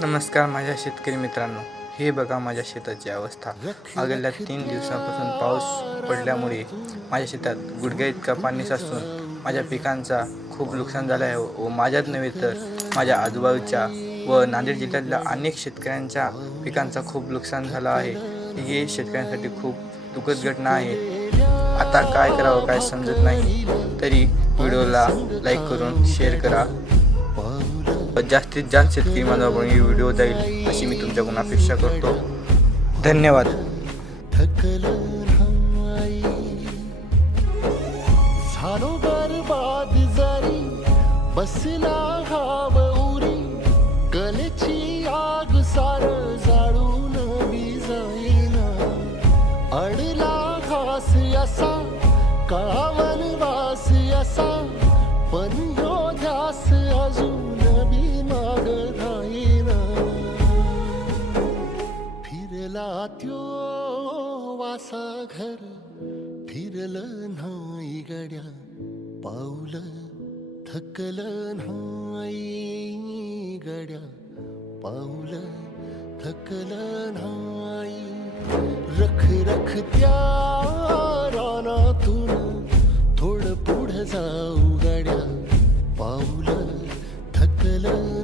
नमस्कार माझ्या शेतकरी मित्रांनो, हे बघा माझ्या शेताची अवस्था। गेल्या 3 दिवसांपासून पाऊस पडल्यामुळे माझ्या शेतात गुडघ्या इतका पाणी साचून माझ्या पिकांचा खूप नुकसान झालं आहे व माझ्याच नव्हे तर माझ्या आजूबाजूच्या व नांदेड जिल्ह्यातल्या अनेक शेतकऱ्यांच्या पिकांचा खूप नुकसान झालं आहे। ही शेतकऱ्यांसाठी खूप दुःखद घटना आहे। आता काय करावं काय समजत नाही, तरी व्हिडिओला लाईक करून शेअर करा। जास्तीत जास्त शेतकरी बांधवांकडून ही व्हिडिओ जाईल अशी मी तुमच्याकडून अपेक्षा करतो। धन्यवाद। झालो बरबाद जरी बसला घावउरी कलेची आग सार जाळून विजाईना अडला घास असा काळा वनवास असा पण ह्यो ध्यास अजून बी माग राहीना फिरला त्यो वासा घर फिरलं नाही गड्या पाऊल थकलं नाही गड्या पाऊल थकलं नाही रख रख त्या रानातून थोडं पुढं जाऊ गड्या पाऊल थकलं